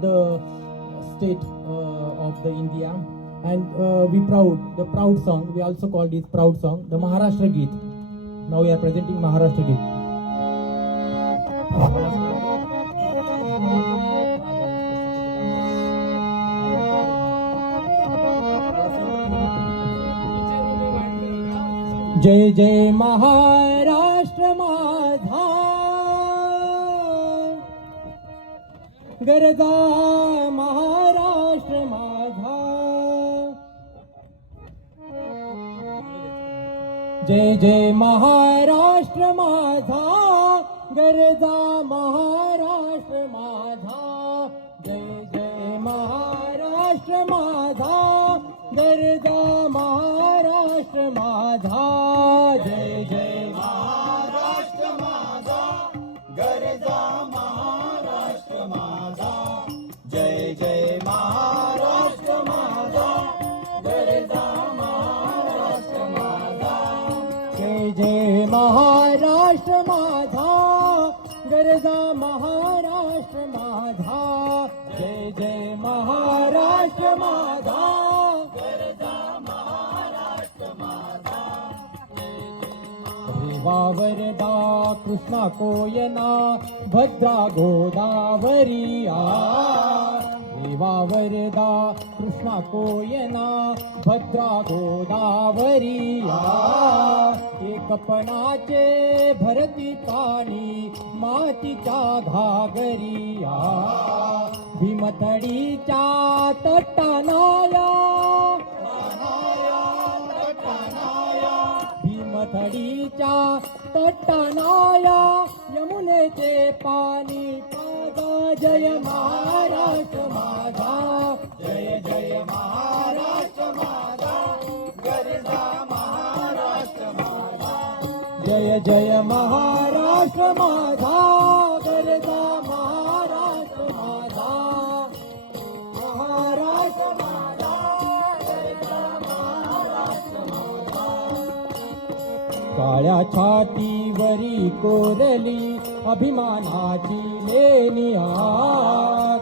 the state of the India, and the proud song, we also call this proud song, the Maharashtra Geet. Now we are presenting Maharashtra Geet. जय जय महाराष्ट्र माझा, गरजा महाराष्ट्र माझा. जय जय महाराष्ट्र माझा, गरजा महाराष्ट्र माझा. जय जय महाराष्ट्र माझा, गरजा महाराष्ट्र माझा. जय जय महाराष्ट्र माझा, गरजा महाराष्ट्र माझा. जय जय महाराष्ट्र माझा, गरजा महाराष्ट्र माझा. जय जय महाराष्ट्र माझा, गरजा महाराष्ट्र माझा. जय जय महाराष्ट्र माझा, गरजा महाराष्ट्र माझा. वावरदा कृष्णा कोयना भद्रा गोदावरिया. वावरदा कृष्णा कोयना भद्रा गोदावरिया. एकपणाचे भरती पाणी मातीच्या घागरिया. भीमथडीच्या तटानाया, भीमथडीच्या तटानाया यमुनेचे पाणी पाजा. जय महाराष्ट्र माझा, जय जय महाराष्ट्र माझा, गरजा महाराष्ट्र माझा. जय जय महाराष्ट्र माझा, गरजा महाराष्ट्र माझा. महाराष्ट्र माझा, गरजा महाराष्ट्र माझा. काळ्या छातीवरी कोरली अभिमानाची लेणी.